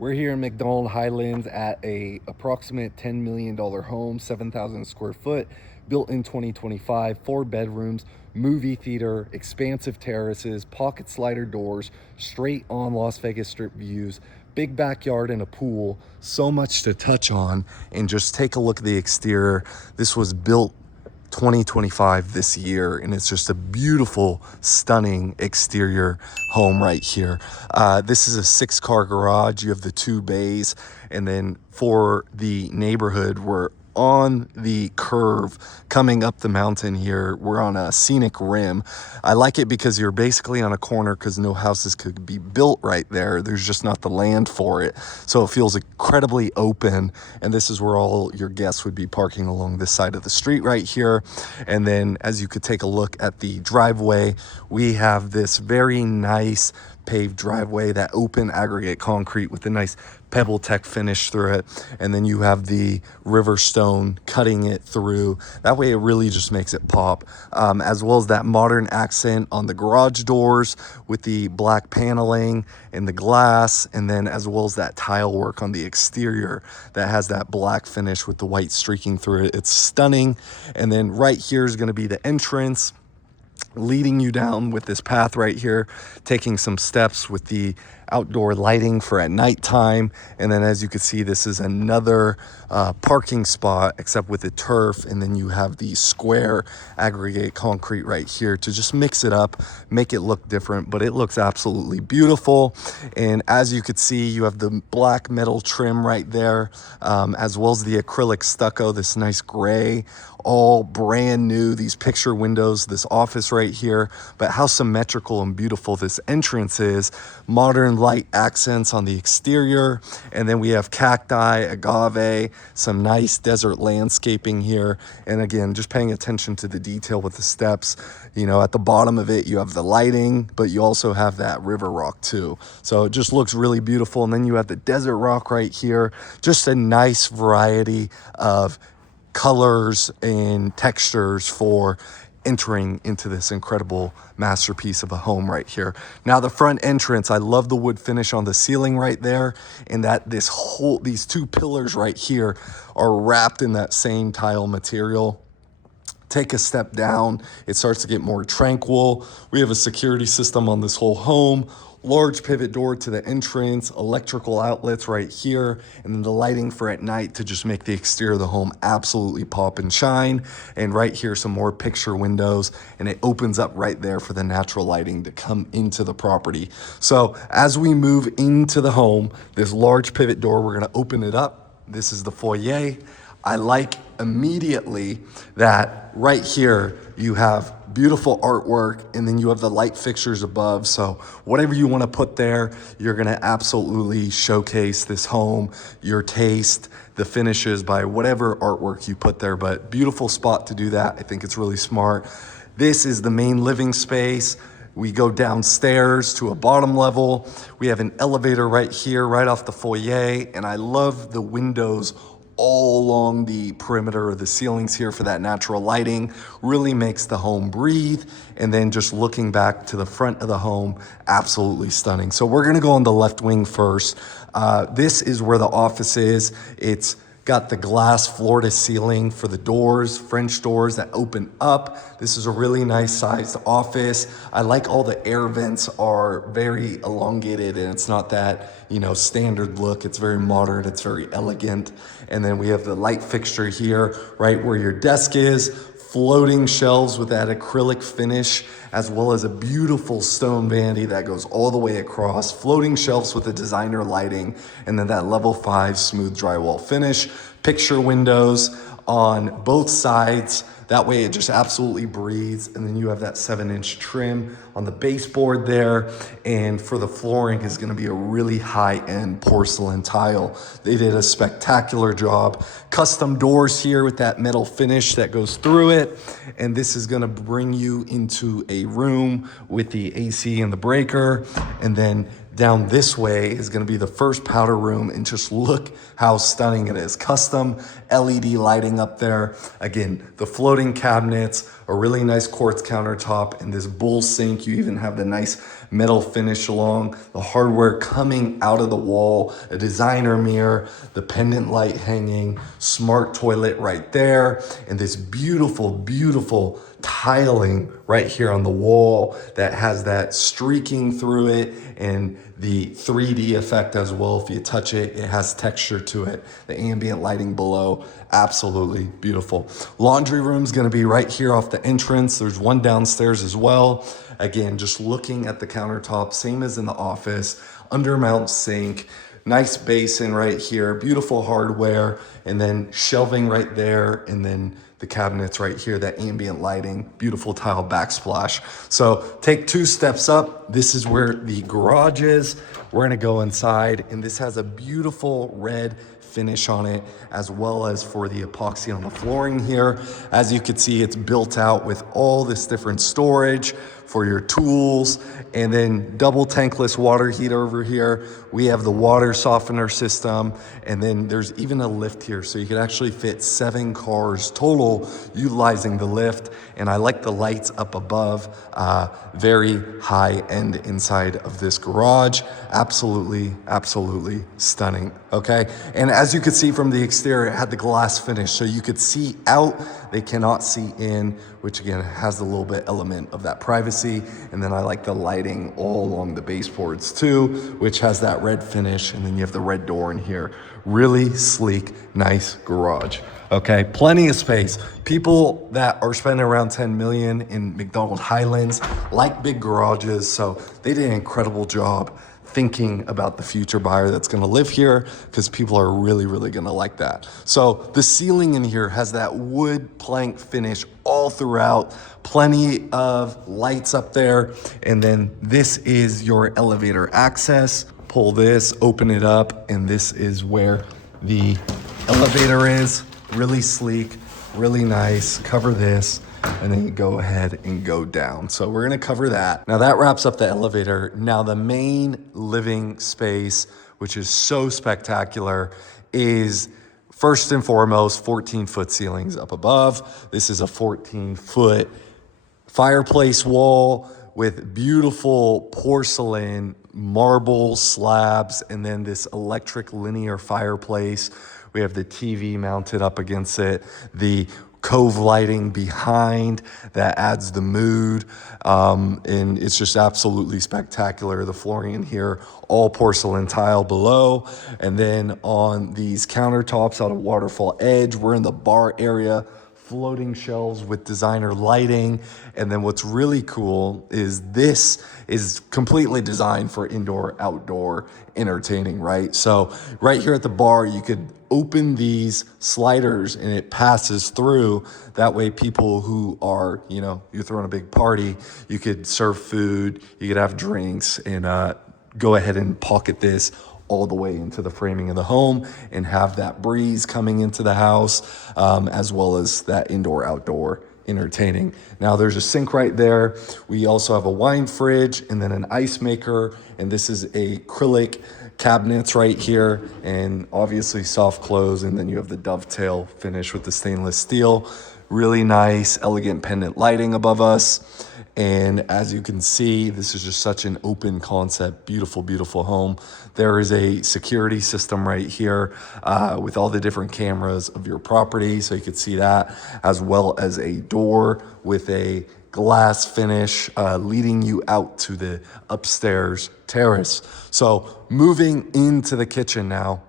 We're here in MacDonald Highlands at a approximate $10 million home, 7,000 square foot, built in 2025, 4 bedrooms, movie theater, expansive terraces, pocket slider doors, straight on Las Vegas Strip views, big backyard and a pool. So much to touch on. And just take a look at the exterior. This was built 2025 this year, and it's just a beautiful, stunning exterior home right here. This is a 6-car garage. You have the 2 bays, and then for the neighborhood, we're on the curve coming up the mountain here. We're on a scenic rim. I like it because you're basically on a corner because no houses could be built right there. There's just not the land for it. So it feels incredibly open. And this is where all your guests would be parking along this side of the street right here. And then as you could take a look at the driveway, we have this very nice paved driveway, that open aggregate concrete with a nice pebble tech finish through it, and then you have the river stone cutting it through. That way it really just makes it pop, as well as that modern accent on the garage doors with the black paneling and the glass, and then as well as that tile work on the exterior that has that black finish with the white streaking through it. It's stunning. And then right here is going to be the entrance, leading you down with this path right here, taking some steps with the outdoor lighting for at nighttime. And then as you can see, this is another parking spot except with the turf, and then you have the square aggregate concrete right here to just mix it up, make it look different, but it looks absolutely beautiful. And as you could see, you have the black metal trim right there, as well as the acrylic stucco, this nice gray, all brand new. These picture windows, this office right here, but how symmetrical and beautiful this entrance is. Modern light accents on the exterior, and then we have cacti, agave, some nice desert landscaping here. And again, just paying attention to the detail with the steps. You know, at the bottom of it, you have the lighting, but you also have that river rock too. So it just looks really beautiful. And then you have the desert rock right here. Just a nice variety of colors and textures for entering into this incredible masterpiece of a home right here. Now the front entrance, I love the wood finish on the ceiling right there, and that these 2 pillars right here are wrapped in that same tile material. Take a step down, it starts to get more tranquil. We have a security system on this whole home, large pivot door to the entrance, electrical outlets right here, and then the lighting for at night to just make the exterior of the home absolutely pop and shine. And right here, some more picture windows, and it opens up right there for the natural lighting to come into the property. So as we move into the home, this large pivot door, we're gonna open it up. This is the foyer. I like immediately that right here you have beautiful artwork, and then you have the light fixtures above. So whatever you want to put there, you're going to absolutely showcase this home, your taste, the finishes by whatever artwork you put there. But beautiful spot to do that. I think it's really smart. This is the main living space. We go downstairs to a bottom level. We have an elevator right here, right off the foyer, and I love the windows all along the perimeter of the ceilings here for that natural lighting. Really makes the home breathe. And then just looking back to the front of the home, absolutely stunning. So we're gonna go on the left wing first. This is where the office is. It's got the glass floor to ceiling for the doors, French doors that open up. This is a really nice sized office. I like all the air vents are very elongated, and it's not that, you know, standard look. It's very modern, it's very elegant. And then we have the light fixture here, right where your desk is, floating shelves with that acrylic finish, as well as a beautiful stone vanity that goes all the way across, floating shelves with the designer lighting, and then that level 5 smooth drywall finish, picture windows on both sides. That way it just absolutely breathes. And then you have that 7-inch trim on the baseboard there. And for the flooring is gonna be a really high-end porcelain tile. They did a spectacular job. Custom doors here with that metal finish that goes through it. And this is gonna bring you into a room with the AC and the breaker. And then down this way is going to be the first powder room, and just look how stunning it is. Custom LED lighting up there. Again, the floating cabinets, a really nice quartz countertop, and this bull sink. You even have the nice metal finish along the hardware coming out of the wall, a designer mirror, the pendant light hanging, smart toilet right there, and this beautiful, beautiful tiling right here on the wall that has that streaking through it and the 3D effect as well. If you touch it, it has texture to it. The ambient lighting below, absolutely beautiful. Laundry room's gonna be right here off the entrance. There's one downstairs as well. Again, just looking at the countertop, same as in the office, undermount sink, nice basin right here, beautiful hardware, and then shelving right there, and then the cabinets right here, that ambient lighting, beautiful tile backsplash. So take 2 steps up. This is where the garage is. We're gonna go inside, and this has a beautiful red finish on it, as well as for the epoxy on the flooring here. As you can see, it's built out with all this different storage for your tools, and then double tankless water heater over here. We have the water softener system, and then there's even a lift here, so you can actually fit 7 cars total utilizing the lift. And I like the lights up above, very high end inside of this garage. Absolutely, absolutely stunning, okay? And as you could see from the exterior, it had the glass finish, so you could see out, they cannot see in, which again has a little bit element of that privacy. And then I like the lighting all along the baseboards too, which has that red finish, and then you have the red door in here. Really sleek, nice garage. Okay, plenty of space. People that are spending around 10 million in MacDonald Highlands like big garages, so they did an incredible job thinking about the future buyer that's gonna live here, because people are really, really gonna like that. So the ceiling in here has that wood plank finish all throughout, plenty of lights up there. And then this is your elevator access. Pull this, open it up, and this is where the elevator is. Really sleek, really nice. Cover this, and then you go ahead and go down. So we're gonna cover that. Now that wraps up the elevator. Now the main living space, which is so spectacular, is first and foremost 14-foot ceilings up above. This is a 14-foot fireplace wall with beautiful porcelain marble slabs, and then this electric linear fireplace. We have the TV mounted up against it, the cove lighting behind that adds the mood, and it's just absolutely spectacular. The flooring in here, all porcelain tile below, and then on these countertops out of waterfall edge, we're in the bar area, floating shelves with designer lighting. And then what's really cool is this is completely designed for indoor, outdoor entertaining, right? So right here at the bar, you could open these sliders and it passes through. That way people who are, you're throwing a big party, you could serve food, you could have drinks, and go ahead and pocket this all the way into the framing of the home and have that breeze coming into the house, as well as that indoor outdoor entertaining. Now there's a sink right there. We also have a wine fridge and then an ice maker, and this is acrylic cabinets right here, and obviously soft close, and then you have the dovetail finish with the stainless steel. Really nice, elegant pendant lighting above us. And as you can see, this is just such an open concept, beautiful, beautiful home. There is a security system right here with all the different cameras of your property, so you could see that, as well as a door with a glass finish leading you out to the upstairs terrace. So moving into the kitchen now,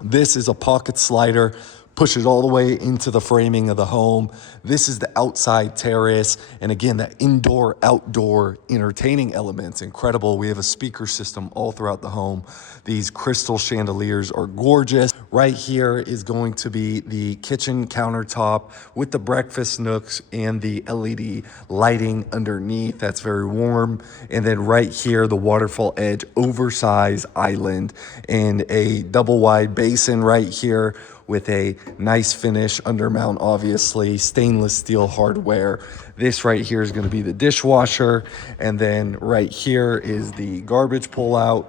this is a pocket slider, pushes all the way into the framing of the home. This is the outside terrace. And again, that indoor, outdoor entertaining elements, incredible. We have a speaker system all throughout the home. These crystal chandeliers are gorgeous. Right here is going to be the kitchen countertop with the breakfast nooks and the LED lighting underneath. That's very warm. And then right here, the waterfall edge, oversized island, and a double wide basin right here with a nice finish, undermount obviously, stainless steel hardware. This right here is gonna be the dishwasher, and then right here is the garbage pullout.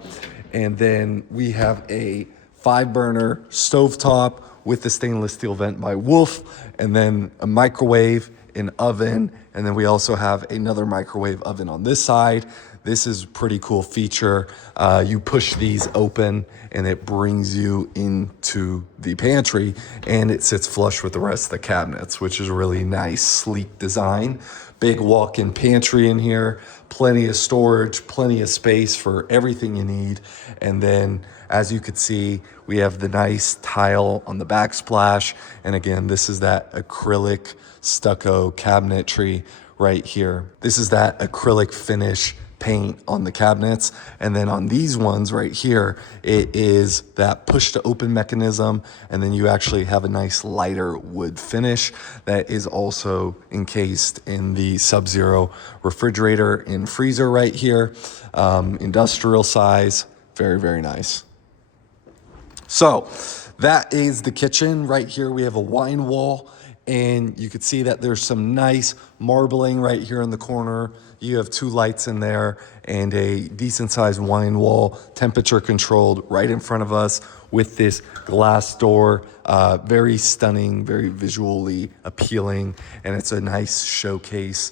And then we have a 5-burner stovetop with the stainless steel vent by Wolf, and then a microwave, an oven, and then we also have another microwave oven on this side. This is a pretty cool feature. You push these open and it brings you into the pantry, and it sits flush with the rest of the cabinets, which is a really nice, sleek design. Big walk-in pantry in here, plenty of storage, plenty of space for everything you need. And then, as you could see, we have the nice tile on the backsplash. And again, this is that acrylic stucco cabinetry right here. This is that acrylic finish paint on the cabinets. And then on these ones right here, it is that push to open mechanism. And then you actually have a nice lighter wood finish that is also encased in the Sub-Zero refrigerator and freezer right here. Industrial size, very, very nice. So that is the kitchen. Right here we have a wine wall, and you can see that there's some nice marbling right here in the corner. You have 2 lights in there and a decent sized wine wall, temperature controlled right in front of us with this glass door. Very stunning, very visually appealing, and it's a nice showcase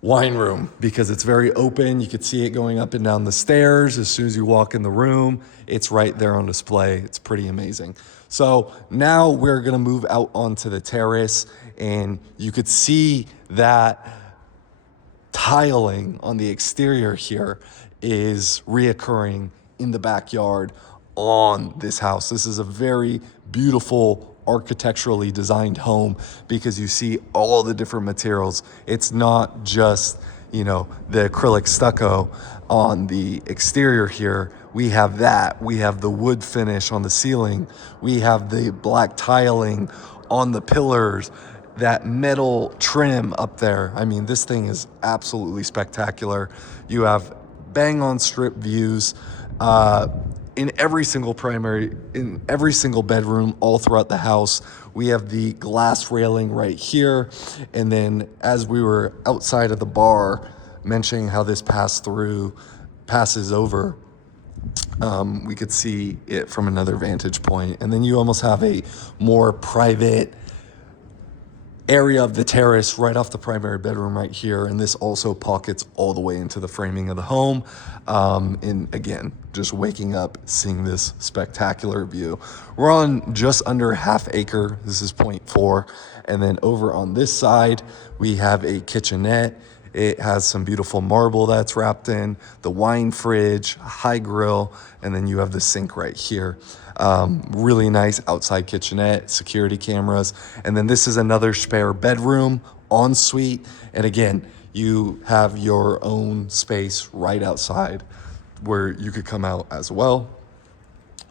wine room because it's very open. You could see it going up and down the stairs. As soon as you walk in the room, it's right there on display. It's pretty amazing. So now we're gonna move out onto the terrace, and you could see that tiling on the exterior here is reoccurring in the backyard on this house. This is a very beautiful architecturally designed home because you see all the different materials. It's not just, the acrylic stucco on the exterior here. We have that. We have the wood finish on the ceiling. We have the black tiling on the pillars, that metal trim up there. I mean, this thing is absolutely spectacular. You have bang on strip views in every single bedroom, all throughout the house. We have the glass railing right here. And then as we were outside of the bar mentioning how this passes over, we could see it from another vantage point. And then you almost have a more private area of the terrace right off the primary bedroom right here. And this also pockets all the way into the framing of the home. And again, just waking up, seeing this spectacular view. We're on just under ½ acre. This is 0.4. And then over on this side, we have a kitchenette. It has some beautiful marble that's wrapped in, the wine fridge, a high grill, and then you have the sink right here. Really nice outside kitchenette, security cameras. And then this is another spare bedroom, ensuite. And again, you have your own space right outside where you could come out as well.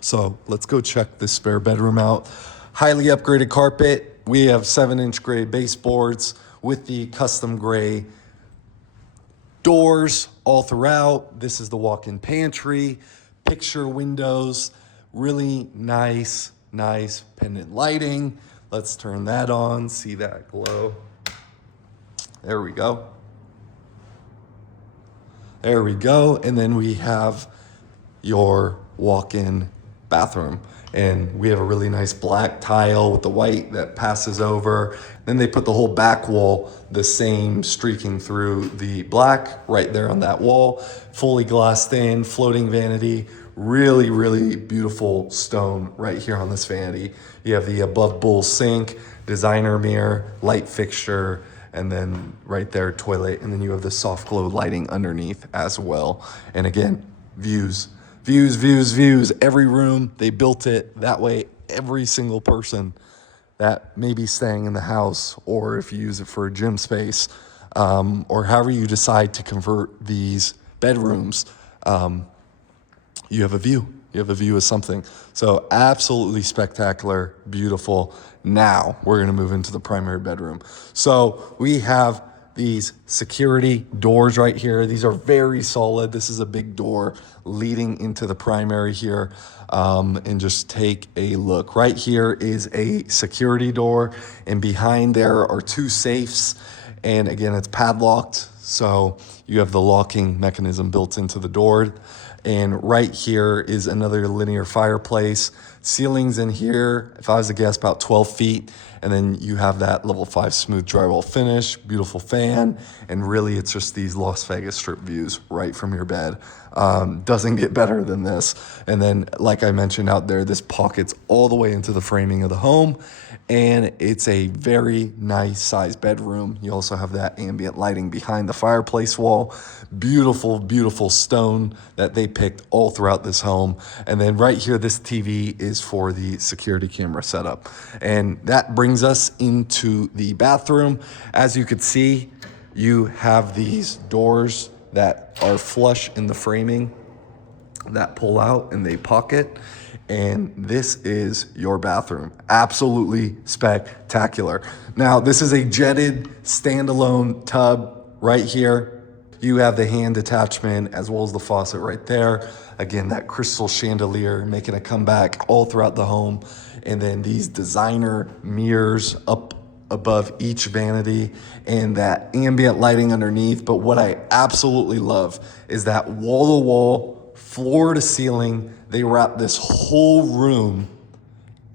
So let's go check this spare bedroom out. Highly upgraded carpet. We have 7-inch gray baseboards with the custom gray doors all throughout. This is the walk-in pantry, picture windows, really nice pendant lighting. Let's turn that on, see that glow. There we go. There we go. And then we have your walk-in bathroom. And we have a really nice black tile with the white that passes over. Then they put the whole back wall the same, streaking through the black right there on that wall. Fully glassed in, floating vanity. Really, really beautiful stone right here on this vanity. You have the above bowl sink, designer mirror, light fixture, and then right there, toilet. And then you have the soft glow lighting underneath as well. And again, views. Every room, they built it that way. Every single person that may be staying in the house, or if you use it for a gym space, or however you decide to convert these bedrooms, you have a view. You have a view of something. So absolutely spectacular, beautiful. Now we're going to move into the primary bedroom. So we have these security doors right here. These are very solid. This is a big door leading into the primary here. And just take a look. Right here is a security door, and behind there are 2 safes. And again, it's padlocked. So you have the locking mechanism built into the door. And right here is another linear fireplace. Ceilings in here, if I was to guess, about 12 feet. And then you have that level 5 smooth drywall finish, beautiful fan. And really, it's just these Las Vegas Strip views right from your bed. Doesn't get better than this. And then, like I mentioned out there, this pockets all the way into the framing of the home. And it's a very nice sized bedroom. You also have that ambient lighting behind the fireplace wall. Beautiful, beautiful stone that they picked all throughout this home. And then right here, this TV is for the security camera setup. And that brings us into the bathroom. As you could see, you have these doors that are flush in the framing that pull out and they pocket. And this is your bathroom. Absolutely spectacular. Now, this is a jetted standalone tub right here. You have the hand attachment as well as the faucet right there. Again, that crystal chandelier making a comeback all throughout the home. And then these designer mirrors up above each vanity and that ambient lighting underneath. But what I absolutely love is that wall-to-wall, floor-to-ceiling, they wrap this whole room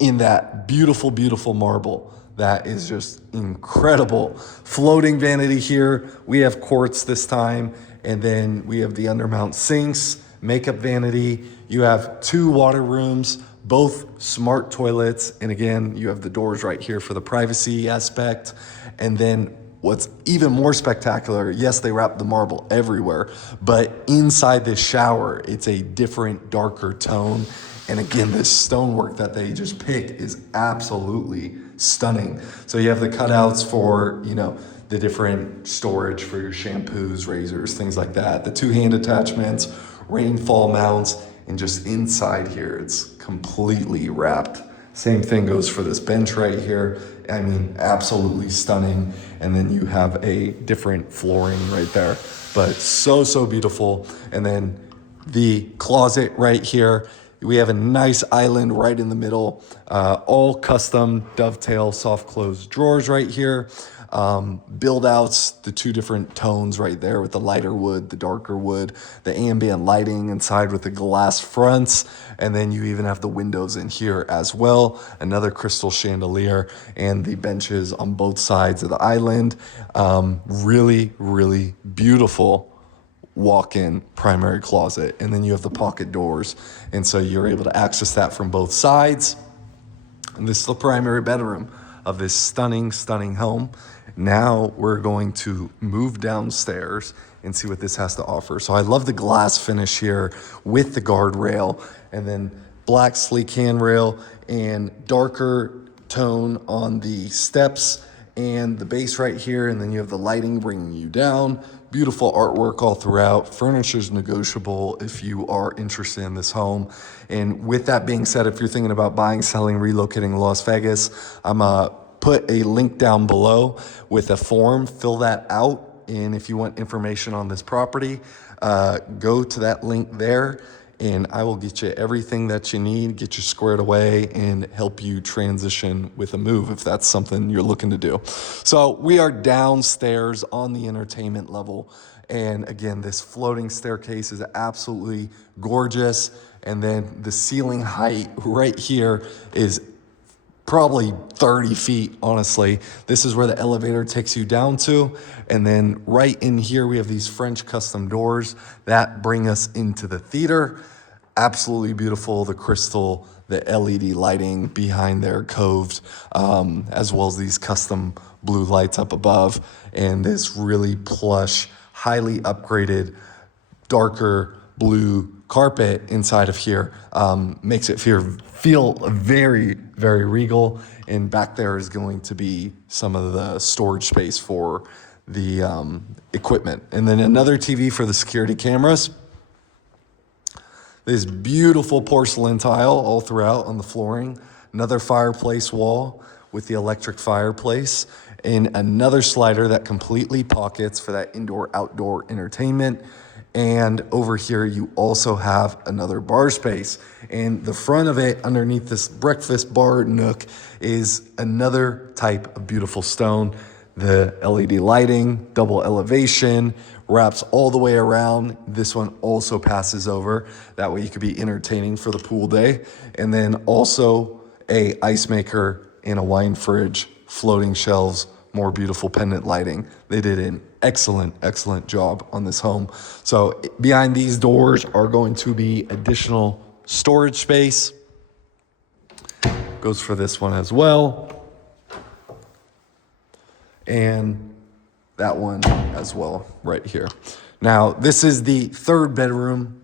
in that beautiful, beautiful marble. That is just incredible. Floating vanity here. We have quartz this time. And then we have the undermount sinks, makeup vanity. You have 2 water rooms, both smart toilets. And again, you have the doors right here for the privacy aspect. And then what's even more spectacular, yes, they wrap the marble everywhere, but inside this shower, it's a different, darker tone. And again, this stonework that they just picked is absolutely stunning. So you have the cutouts for, the different storage for your shampoos, razors, things like that. The 2 hand attachments, rainfall mounts, and just inside here, it's completely wrapped. Same thing goes for this bench right here. I mean, absolutely stunning. And then you have a different flooring right there, but so, so beautiful. And then the closet right here, we have a nice island right in the middle, all custom dovetail soft close drawers right here. Build outs, the 2 different tones right there with the lighter wood, the darker wood, the ambient lighting inside with the glass fronts. And then you even have the windows in here as well. Another crystal chandelier and the benches on both sides of the island. Really, really beautiful walk-in primary closet. And then you have the pocket doors. And so you're able to access that from both sides. And this is the primary bedroom of this stunning, stunning home. Now we're going to move downstairs and see what this has to offer. So I love the glass finish here with the guardrail and then black sleek handrail and darker tone on the steps and the base right here. And then you have the lighting bringing you down. Beautiful artwork all throughout. Furniture's negotiable if you are interested in this home. And with that being said, if you're thinking about buying, selling, relocating to Las Vegas, I'm put a link down below with a form. Fill that out. And if you want information on this property, go to that link there and I will get you everything that you need, get you squared away and help you transition with a move if that's something you're looking to do. So we are downstairs on the entertainment level. And again, this floating staircase is absolutely gorgeous. And then the ceiling height right here is probably 30 feet, honestly. This is where the elevator takes you down to. And then right in here, we have these French custom doors that bring us into the theater. Absolutely beautiful. The crystal, the LED lighting behind there coved, as well as these custom blue lights up above. And this really plush, highly upgraded, darker blue carpet inside of here makes it feel very, very regal. And back there is going to be some of the storage space for the equipment. And then another TV for the security cameras. This beautiful porcelain tile all throughout on the flooring. Another fireplace wall with the electric fireplace. And another slider that completely pockets for that indoor-outdoor entertainment. And over here, you also have another bar space. And the front of it, underneath this breakfast bar nook, is another type of beautiful stone. The LED lighting, double elevation, wraps all the way around. This one also passes over. That way you could be entertaining for the pool day. And then also a ice maker and a wine fridge, floating shelves, more beautiful pendant lighting. They did an excellent job on this home. So behind these doors are going to be additional storage space. Goes for this one as well. And that one as well right here. Now, this is the third bedroom,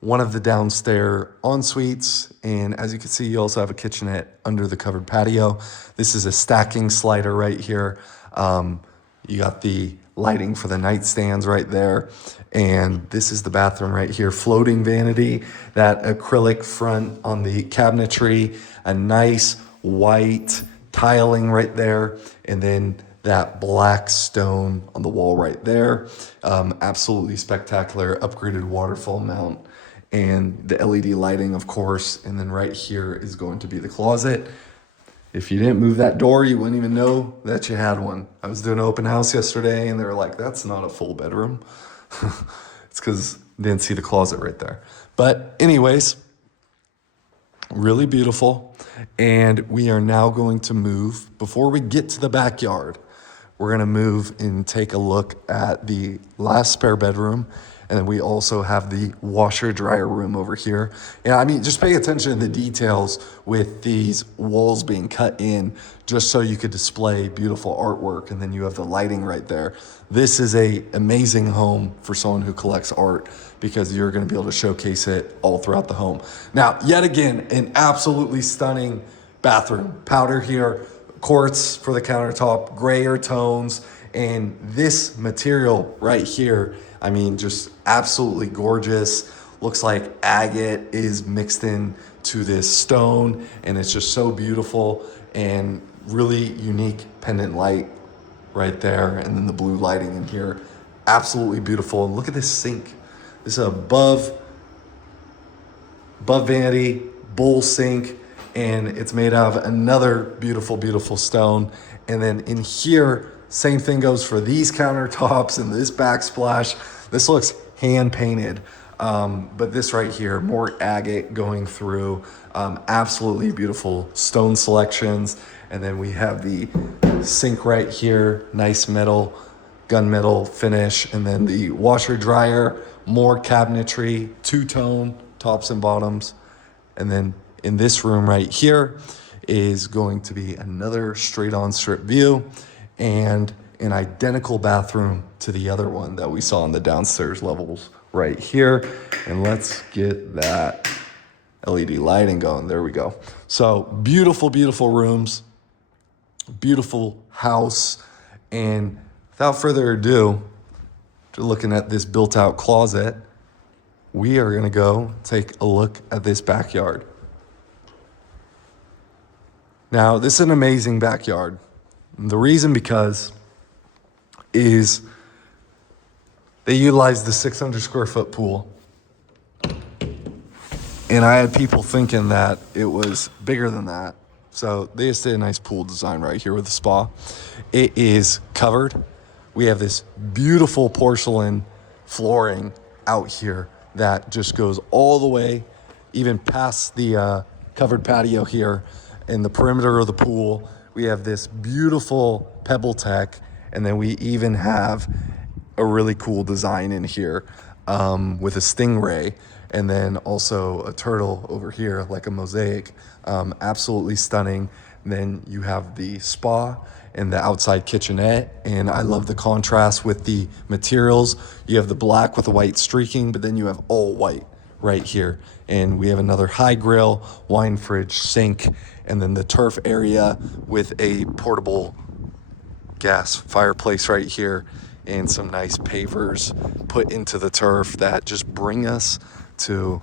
one of the downstairs en-suites. And as you can see, you also have a kitchenette under the covered patio. This is a stacking slider right here. You got the lighting for the nightstands right there. And this is the bathroom right here. Floating vanity, that acrylic front on the cabinetry, a nice white tiling right there. And then that black stone on the wall right there. Absolutely spectacular, upgraded waterfall mount. And the LED lighting, of course. And then right here is going to be the closet. If you didn't move that door, you wouldn't even know that you had one. I was doing an open house yesterday and they were like, that's not a full bedroom. It's because they didn't see the closet right there. But anyways, really beautiful. And we are now going to move. Before we get to the backyard, we're going to move and take a look at the last spare bedroom. And then we also have the washer dryer room over here. And I mean, just pay attention to the details with these walls being cut in just so you could display beautiful artwork. And then you have the lighting right there. This is a amazing home for someone who collects art because you're going to be able to showcase it all throughout the home. Now, yet again, an absolutely stunning bathroom. Powder here, quartz for the countertop, grayer tones, and this material right here, I mean, just absolutely gorgeous. Looks like agate is mixed in to this stone, and it's just so beautiful and really unique pendant light right there. And then the blue lighting in here, absolutely beautiful. And look at this sink. This is above vanity, bowl sink, and it's made out of another beautiful stone. And then in here, same thing goes for these countertops and this backsplash. This looks hand painted, but this right here, more agate going through, absolutely beautiful stone selections. And then we have the sink right here, nice metal, gunmetal finish. And then the washer dryer, more cabinetry, two-tone tops and bottoms. And then in this room right here is going to be another straight on strip view and an identical bathroom to the other one that we saw in the downstairs levels right here. And let's get that LED lighting going. There we go. So beautiful rooms, beautiful house. And without further ado, after looking at this built out closet, we are gonna go take a look at this backyard. Now, this is an amazing backyard. The reason because is they utilized the 600 square foot pool. And I had people thinking that it was bigger than that. So they just did a nice pool design right here with the spa. It is covered. We have this beautiful porcelain flooring out here that just goes all the way, even past the covered patio here. In the perimeter of the pool, we have this beautiful pebble tech. And then we even have a really cool design in here with a stingray and then also a turtle over here, like a mosaic. Absolutely stunning. And then you have the spa and the outside kitchenette. And I love the contrast with the materials. You have the black with the white streaking, but then you have all white right here. And we have another high grill, wine fridge, sink, and then the turf area with a portable gas fireplace right here and some nice pavers put into the turf that just bring us to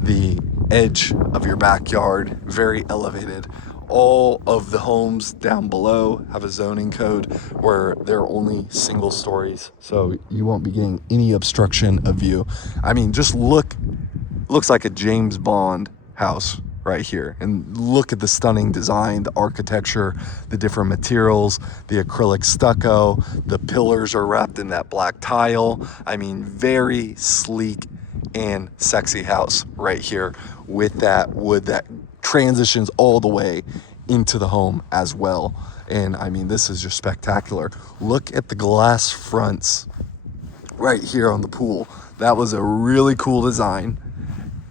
the edge of your backyard, very elevated. All of the homes down below have a zoning code where they're only single stories, so you won't be getting any obstruction of view. I mean, just looks like a James Bond house right here. And look at the stunning design, the architecture, the different materials, the acrylic stucco, the pillars are wrapped in that black tile. I mean, very sleek and sexy house right here with that wood that transitions all the way into the home as well. And I mean, this is just spectacular. Look at the glass fronts right here on the pool. That was a really cool design,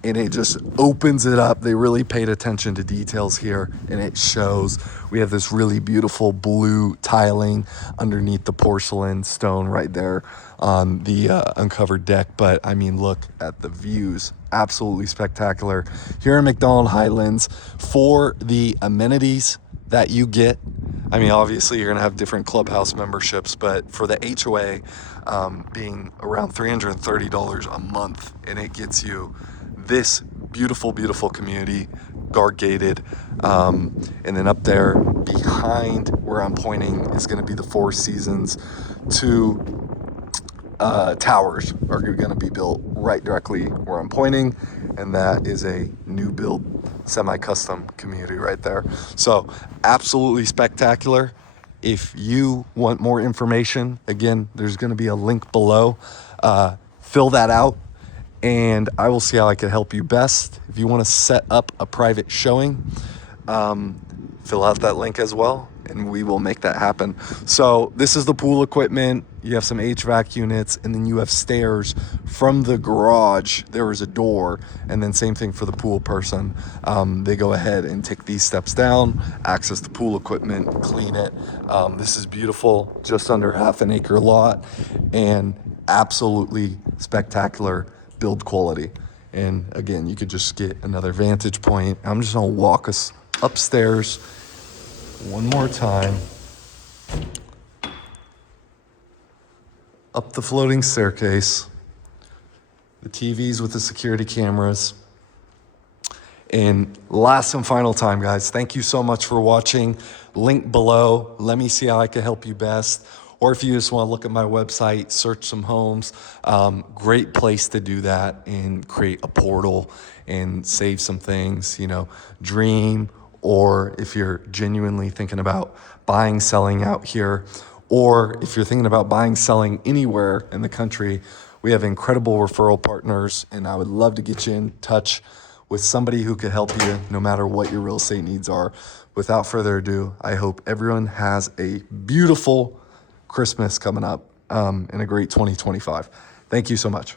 and it just opens it up. They really paid attention to details here, and it shows. We have this really beautiful blue tiling underneath the porcelain stone right there on the uncovered deck. But I mean, look at the views. Absolutely spectacular here in MacDonald Highlands. For the amenities that you get, I mean, obviously you're gonna have different clubhouse memberships, but for the HOA, being around $330 a month, and it gets you this beautiful, beautiful community, guard gated. And then up there behind where I'm pointing is gonna be the Four Seasons. Two towers are gonna be built right directly where I'm pointing, and that is a new build semi-custom community right there. So absolutely spectacular. If you want more information, again, there's going to be a link below. Fill that out, and I will see how I can help you best. If you want to set up a private showing, fill out that link as well, and we will make that happen. So this is the pool equipment. You have some HVAC units, and then you have stairs from the garage. There is a door, and then same thing for the pool person. They go ahead and take these steps down, access the pool equipment, clean it. This is beautiful, just under half an acre lot, and absolutely spectacular build quality. And again, you could just get another vantage point. I'm just gonna walk us upstairs one more time. Up the floating staircase, the TVs with the security cameras. And last and final time, guys, thank you so much for watching. Link below. Let me see how I can help you best. Or if you just want to look at my website, search some homes, great place to do that and create a portal and save some things, you know, dream. Or if you're genuinely thinking about buying, selling out here, or if you're thinking about buying, selling anywhere in the country, we have incredible referral partners, and I would love to get you in touch with somebody who could help you no matter what your real estate needs are. Without further ado, I hope everyone has a beautiful Christmas coming up and a great 2025. Thank you so much.